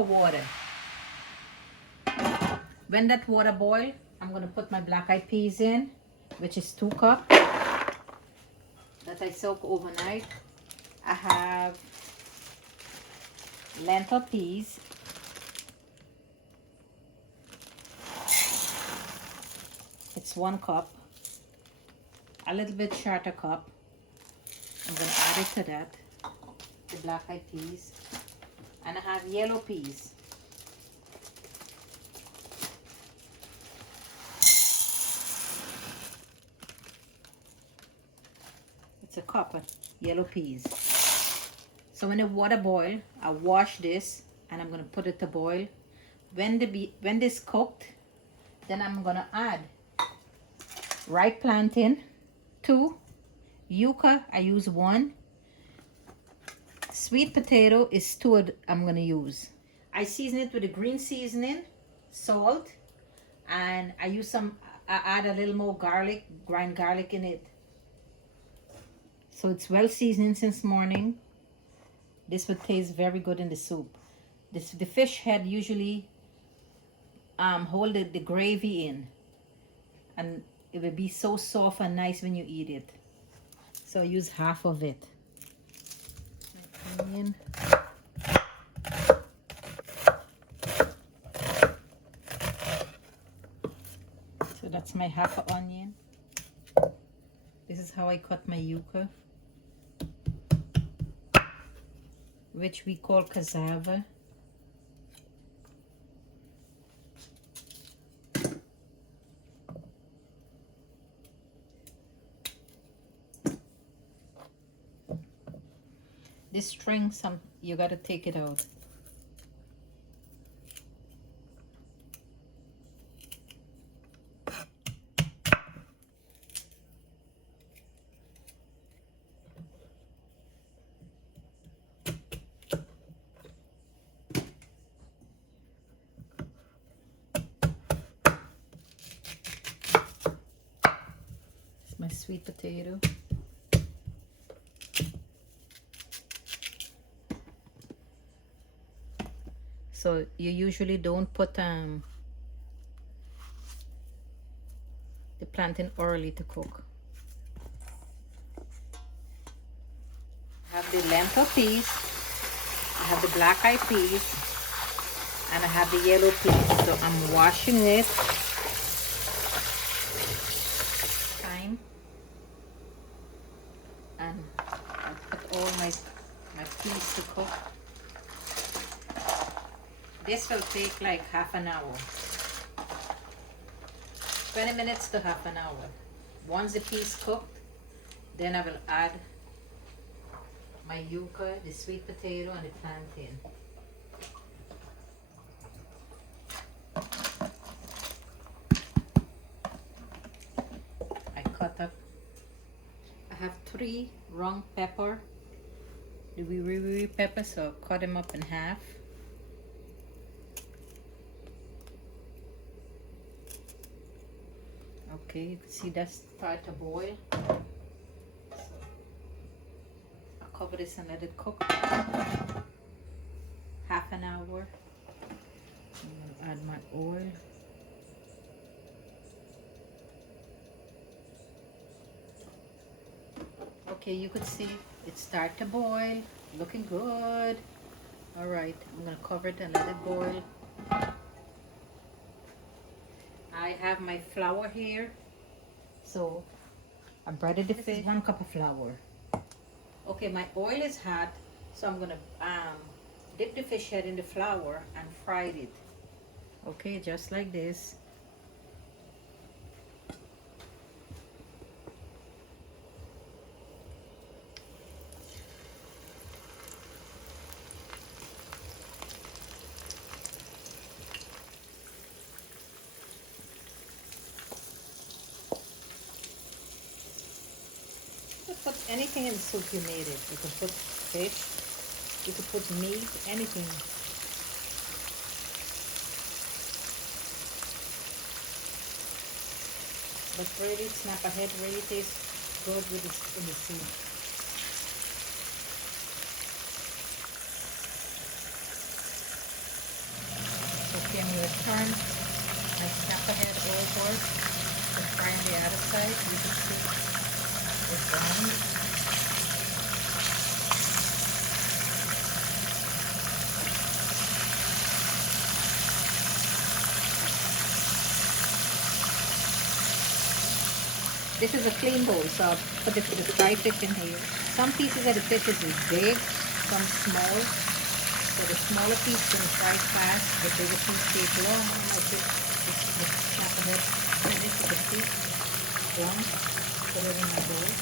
of water. When that water boils, I'm going to put my black-eyed peas in, which is 2 cups that I soak overnight. I have lentil peas. It's 1 cup. A little bit shorter cup. I'm going to add it to that. The black-eyed peas. And I have yellow peas. It's a cup of yellow peas. So when the water boils, I wash this and I'm going to put it to boil. When this cooked, then I'm going to add ripe plantain, 2, yuca, I use 1, sweet potato is 2 I'm going to use. I season it with a green seasoning, salt, and I add a little more garlic, grind garlic in it. So it's well seasoned since morning. This would taste very good in the soup. The fish head usually hold the gravy in, and it will be so soft and nice when you eat it. So I use half of it. Onion. So that's my half an onion. This is how I cut my yuca, which we call cassava. This string, you gotta take it out. It's my sweet potato. So you usually don't put the plantain early to cook. I have the lentil peas, I have the black-eyed peas, and I have the yellow peas. So I'm washing it. Thyme. And I put all my peas to cook. This will take like half an hour. 20 minutes to half an hour. Once the peas cooked, then I will add my yuca, the sweet potato, and the plantain. I cut up. I have 3 round pepper, the wiri pepper, so I cut them up in half. Okay, you can see that's started to boil. So I'll cover this and let it cook half an hour. I'm going to add my oil. Okay, you could see it start to boil, looking good. All right, I'm going to cover it and let it boil. I have my flour here, so I breaded the fish. 1 cup of flour. Okay, my oil is hot, so I'm gonna dip the fish head in the flour and fry it. Okay, just like this. Put anything in the soup you made it. You can put fish, you can put meat, anything. But really, snap ahead really tastes good with this in the soup. other side. You can see it's brown. This is a clean bowl, so I'll put the fried fish in here. Some pieces of the fish is big, some small. So the smaller piece can fry fast, the bigger piece takes long. I might just chop it up. This is the piece. Brown. Put it in my bowl.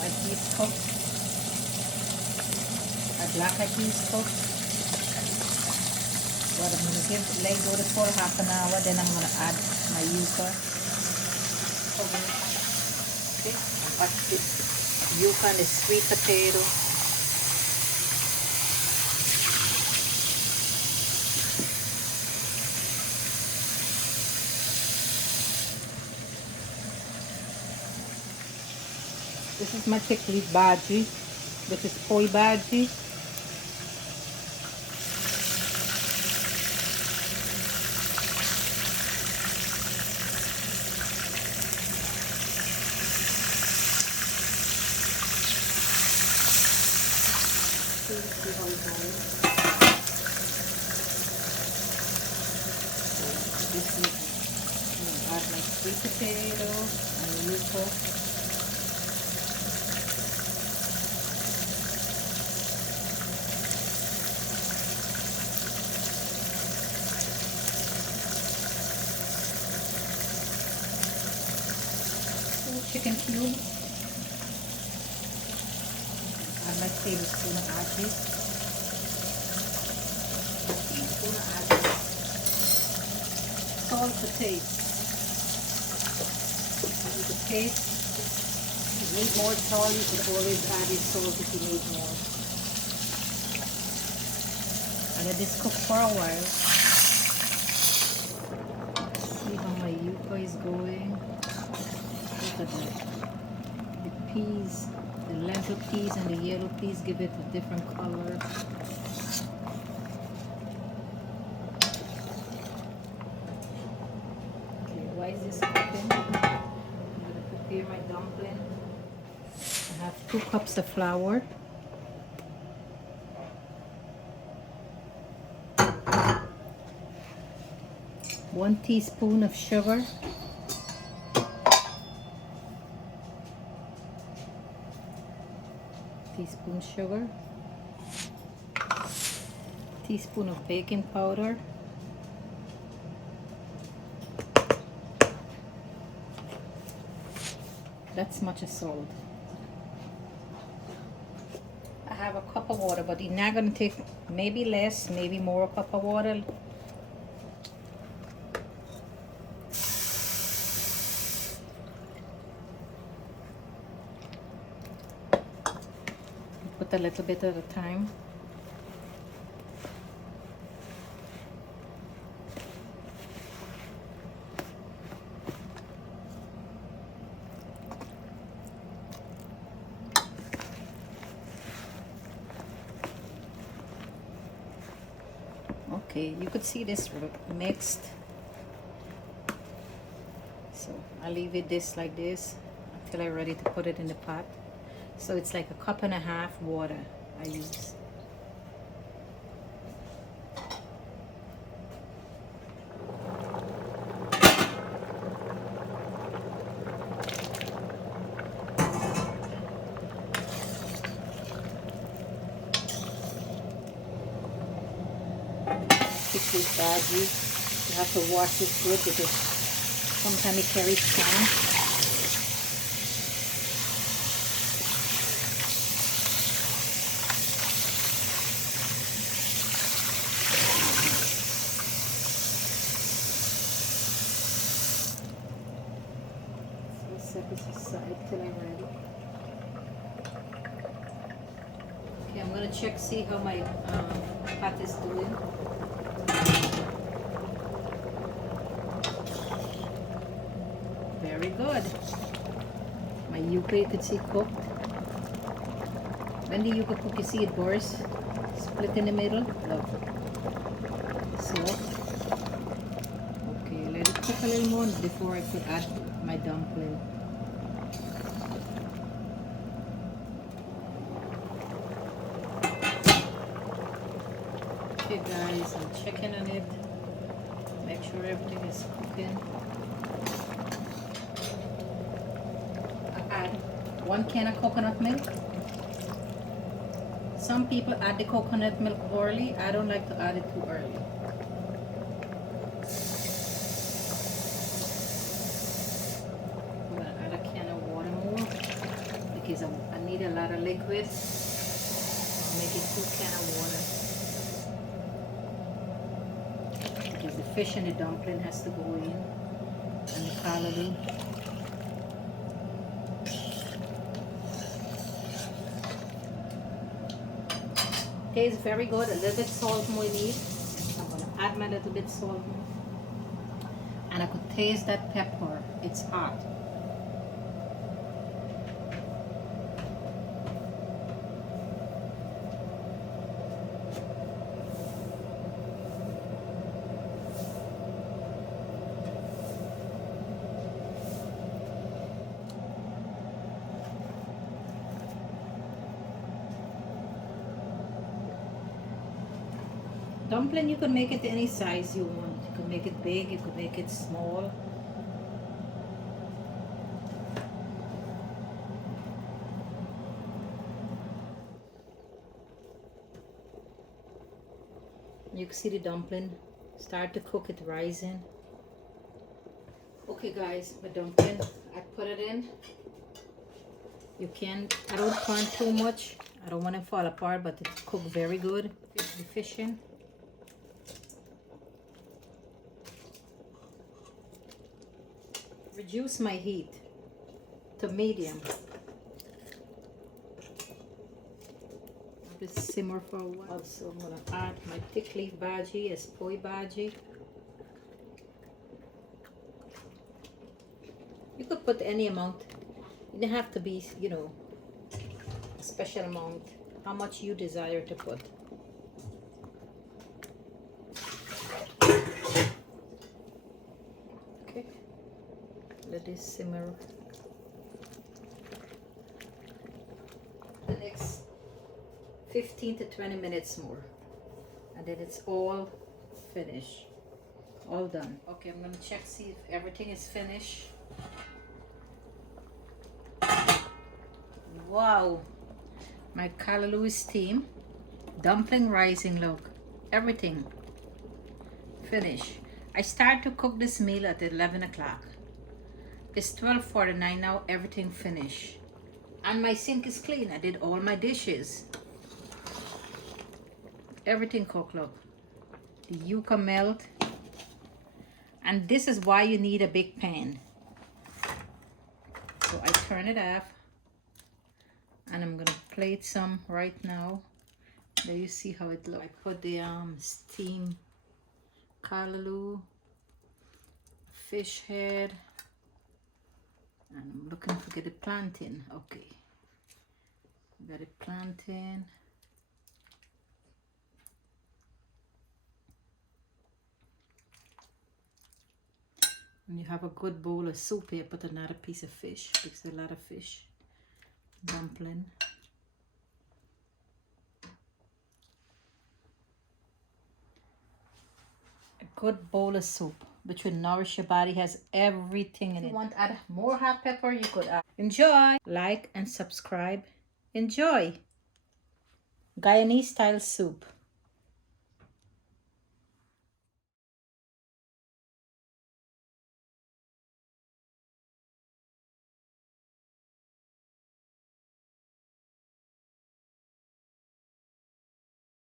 My peas cooked. My black eyed peas cooked. But I'm going to let go for half an hour. Then I'm going to add my yuca. Okay. And watch this yuca and the sweet potato. This is my chickpea bhaji, which is poi bhaji. This is add my sweet potato and yuca. Chicken cube. Add my tablespoon of aji. Teaspoon of aji. Salt to taste. You could taste. If you need more salt, you could always add your salt if you need more. I let this cook for a while. See how my yuca is going. Look at that. The peas, the lentil peas and the yellow peas give it a different color. Okay, why is this cooking? I'm going to prepare my dumpling. I have 2 cups of flour. One teaspoon of sugar. Teaspoon sugar, teaspoon of baking powder, that's much of salt. I have a cup of water, but you're not going to take maybe less, maybe more cup of water. Put a little bit at a time. Okay, you could see this mixed. So I'll leave it like this until I'm ready to put it in the pot. So it's like 1.5 cups water I use. Pick this bhaji. You have to wash it good because sometimes it carries sand. Set this aside till I'm ready. Okay, I'm I'm gonna check, see how my pot is doing. Very good. My yuca, you could see, cooked. When the yuca cook, you see it burst, split in the middle. Look. So, okay, let it cook a little more before I could add my dumpling. Okay guys, I'm checking on it. Make sure everything is cooking. I add 1 can of coconut milk. Some people add the coconut milk early. I don't like to add it too early. I'm gonna add a can of water more because I need a lot of liquid. I'll make it 2 cans of water. Because the fish in the dumpling has to go in, and the calorie. Tastes very good. A little bit salt more need. I'm gonna add my little bit salt more. And I could taste that pepper. It's hot. Dumpling, you can make it any size you want. You can make it big, you could make it small. You can see the dumpling start to cook, it rising. Okay guys, my dumpling, I put it in. You can, I don't turn too much. I don't want it to fall apart, but it's cooked very good. The fish in. Reduce my heat to medium. Just simmer for a while. Also, I'm gonna add my thick leaf bhaji, a poi bhaji. You could put any amount. It doesn't have to be, you know, a special amount. How much you desire to put. Okay. Let it simmer. The next 15 to 20 minutes more, and then it's all finished, all done. Okay, I'm gonna check, see if everything is finished. Wow, my callaloo is steamed, dumpling rising. Look, everything finished. I start to cook this meal at 11 o'clock. It's 12:49 now. Everything finished, and my sink is clean. I did all my dishes. Everything cooked. Look, the yuca melt, and this is why you need a big pan. So I turn it off, and I'm gonna plate some right now. There you see how it looks. I put the steamed callaloo, fish head, and I'm looking to get the plantain. Okay, got a plantain. When you have a good bowl of soup here, put another piece of fish, because there's a lot of fish. Dumpling. A good bowl of soup, which will nourish your body, has everything in it. If you want to add more hot pepper, you could add. Enjoy! Like and subscribe. Enjoy! Guyanese style soup.